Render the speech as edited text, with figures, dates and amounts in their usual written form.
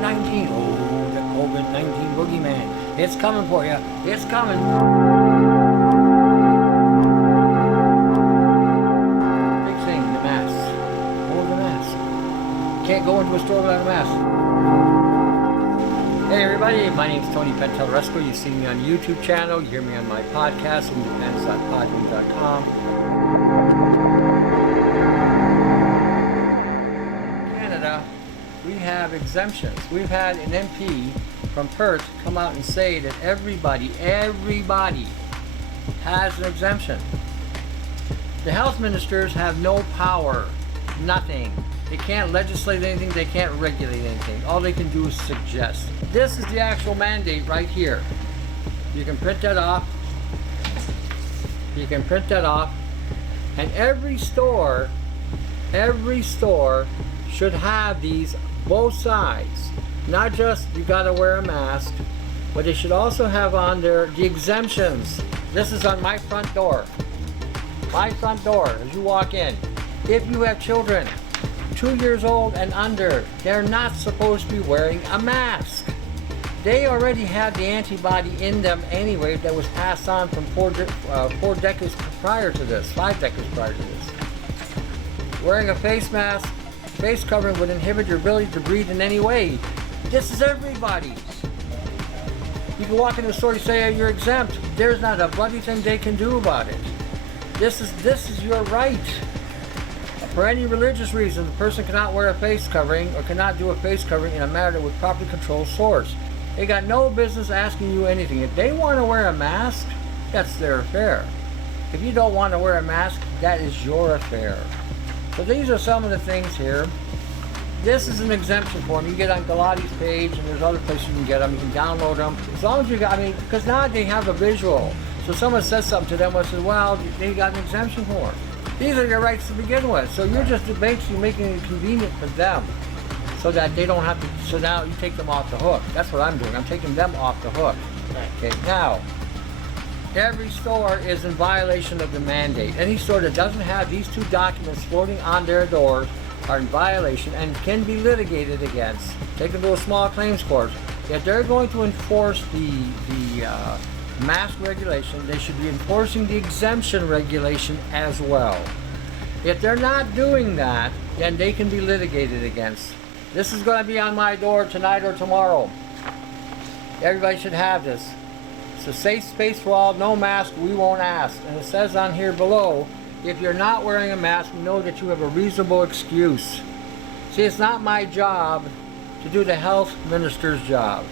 COVID-19. Oh, the COVID-19 boogeyman. It's coming for you. It's coming. Big thing, the mask. Oh, the mask. Can't go into a store without a mask. Hey everybody, my name is Tony Pentelresco. You see me on the YouTube channel. You hear me on my podcast, independence.podbean.com. Canada, we have exemptions. We've had an MP from Perth come out and say that everybody has an exemption. The health ministers have no power, nothing. They can't legislate anything, they can't regulate anything. All they can do is suggest. This is the actual mandate right here. You can print that off. You can print that off. And every store should have these both sides. Not just you gotta wear a mask, but they should also have on there the exemptions. This is on my front door. My front door, as you walk in. If you have children 2 years old and under, they're not supposed to be wearing a mask. They already had the antibody in them anyway that was passed on from four decades prior to this, 5 decades prior to this. Wearing a face mask, face covering would inhibit your ability to breathe in any way. This is everybody. You can walk into the store and say, hey, you're exempt. There's not a bloody thing they can do about it. This is your right. For any religious reason, the person cannot wear a face covering or cannot do a face covering in a manner that would properly control source. They got no business asking you anything. If they want to wear a mask, that's their affair. If you don't want to wear a mask, that is your affair. So these are some of the things here. This is an exemption form. You get on Galati's page, and there's other places you can get them. You can download them. As long as you got, because now they have a visual. So someone says something to them and says, well, they got an exemption form. These are your rights to begin with. So you're just basically making it convenient for them so that they don't have to, so now you take them off the hook. That's what I'm doing. I'm taking them off the hook. Okay, now, every store is in violation of the mandate. Any store that doesn't have these two documents floating on their doors are in violation and can be litigated against. Take them to a small claims court. If they're going to enforce the mask regulation, they should be enforcing the exemption regulation as well. If they're not doing that, then they can be litigated against. This is going to be on my door tonight or tomorrow. Everybody should have this. It's a safe space for all, no mask, we won't ask. And it says on here below, if you're not wearing a mask, know that you have a reasonable excuse. See, it's not my job to do the health minister's job.